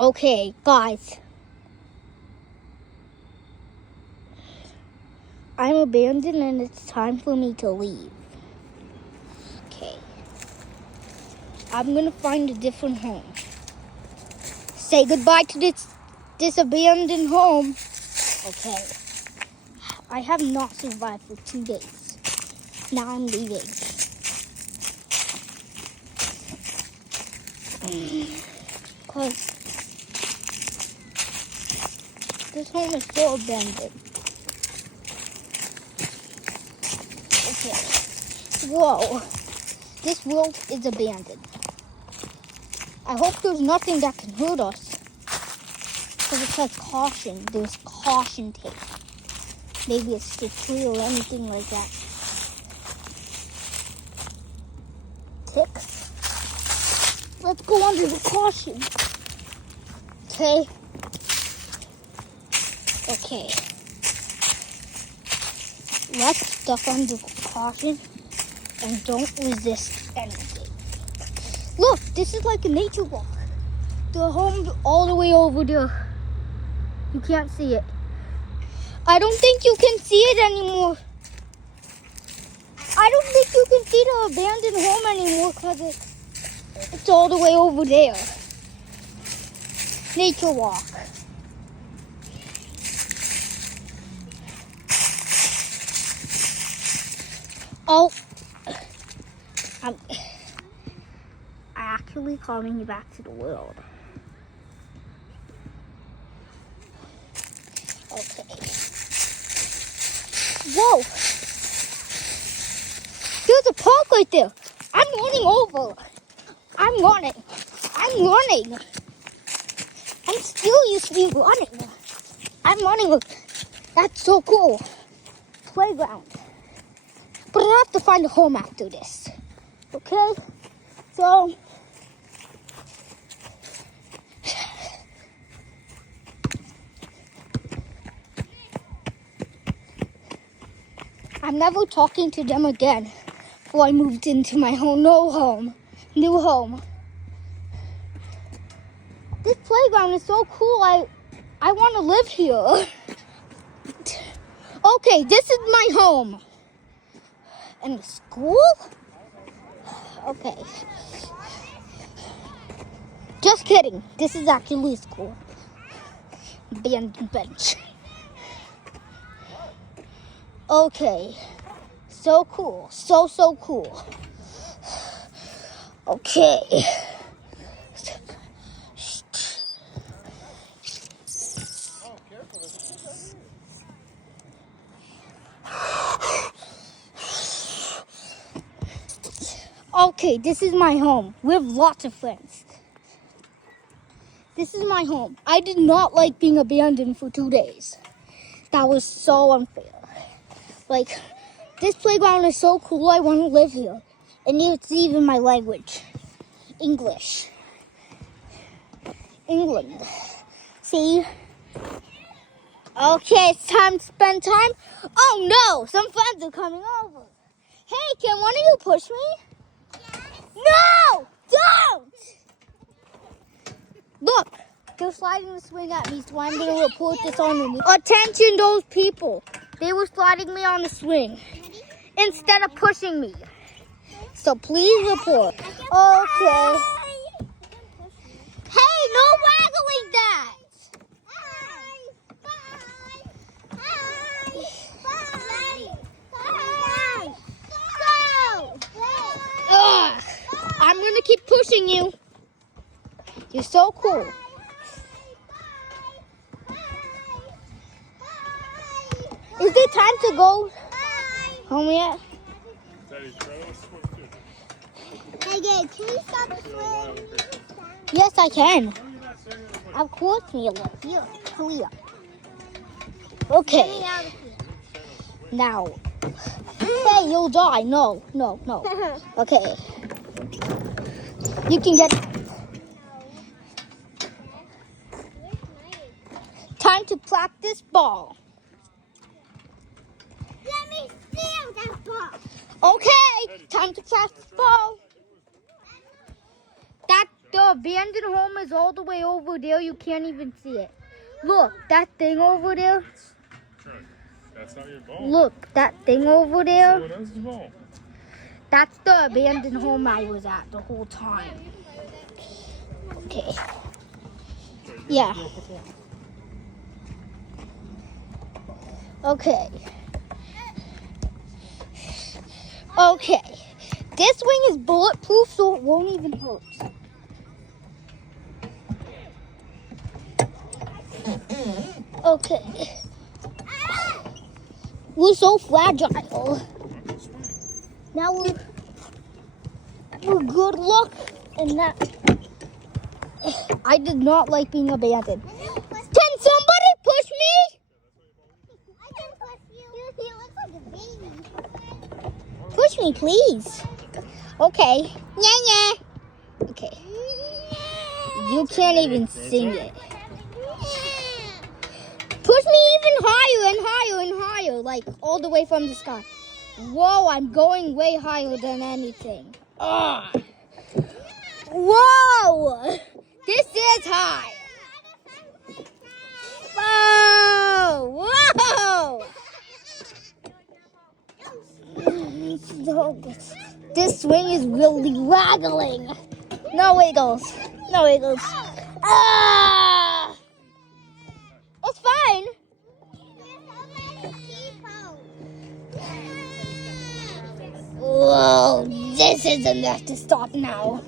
Okay, guys. I'm abandoned and it's time for me to leave. Okay. I'm gonna find a different home. Say goodbye to this abandoned home. Okay. I have not survived for 2 days. Now I'm leaving. Because this home is so abandoned. Okay. Whoa. This world is abandoned. I hope there's nothing that can hurt us. Because it says caution. There's caution tape. Maybe it's the tree or anything like that. Ticks. Let's go under the caution. Okay. Okay. Let's stuff under caution and don't resist anything. Look, this is like a nature walk. The home's all the way over there. You can't see it. I don't think you can see it anymore. I don't think you can see the abandoned home anymore because it's all the way over there. Nature walk. Oh, I'm actually calling you back to the world. Okay. Whoa! There's a park right there. I'm running over. I'm running. I'm still used to be running. I'm running. That's so cool. Playground. But I have to find a home after this. Okay? So, I'm never talking to them again before I moved into my new home. This playground is so cool. I want to live here. Okay, this is my home. And the school? Okay. Just kidding. This is actually school. Abandoned bench. Okay. So cool. So cool. Okay. Okay, this is my home. We have lots of friends. This is my home. I did not like being abandoned for 2 days. That was so unfair. Like, this playground is so cool, I want to live here. And it's even my language. English. England. See? Okay, it's time to spend time. Oh no, some friends are coming over. Hey, can one of you push me? No! Don't! Look, they're sliding the swing at me, so I'm going to report this on the news. Attention, those people. They were sliding me on the swing instead of pushing me. So please report. Okay. Hey, no waggling that. Ugh, I'm going to keep pushing you. You're so cool. Is it time to go home yet? Hey, can you stop the swing? Yes, I can. Of course, Mila. Here, hurry up. Okay. Now. Hey, you'll die. No. Okay. You can get... Time to practice ball. Let me steal that ball. Okay, time to practice ball. That's the The abandoned home is all the way over there. You can't even see it. Look, that thing over there. That's not your phone. Look, that thing over there. Someone else's phone. That's the abandoned home I was at the whole time. Okay. Yeah. Okay. Okay. This wing is bulletproof, so it won't even hurt. Okay. We're so fragile. Now we're good luck and that I did not like being abandoned. Can somebody push me? I can push you. You look like a baby. Push me, please. Okay. Yeah. Okay. You can't even sing it. Push me even higher and higher and higher, like all the way from the sky. Whoa, I'm going way higher than anything. Ugh. Whoa! This is high. Whoa! Whoa! This swing is really waggling. No wiggles. No wiggles. Ah! It's fine. Whoa, this is enough to stop now.